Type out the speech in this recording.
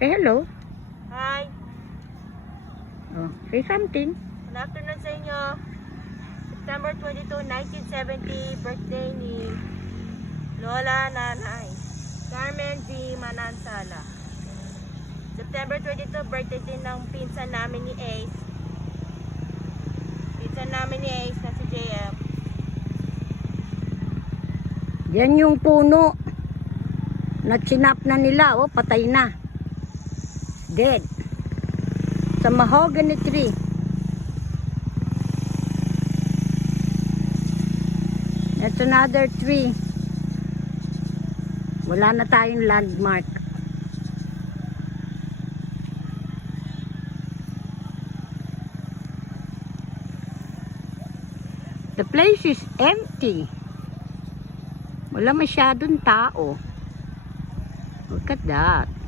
Say hello. Hi. Oh, say something. Good afternoon sa inyo. September 22, 1970, birthday ni Lola Nanay Carmen V. Manansala. September 22, birthday din ng pinsan namin ni Ace. Pinsan namin ni Ace na si JF. Yan yung puno. Na-chinap na nila. Oh, patay na. Dead. Sa mahogany tree. That's another tree. Wala na tayong landmark. The place is empty. Wala masyadong tao. Look at that.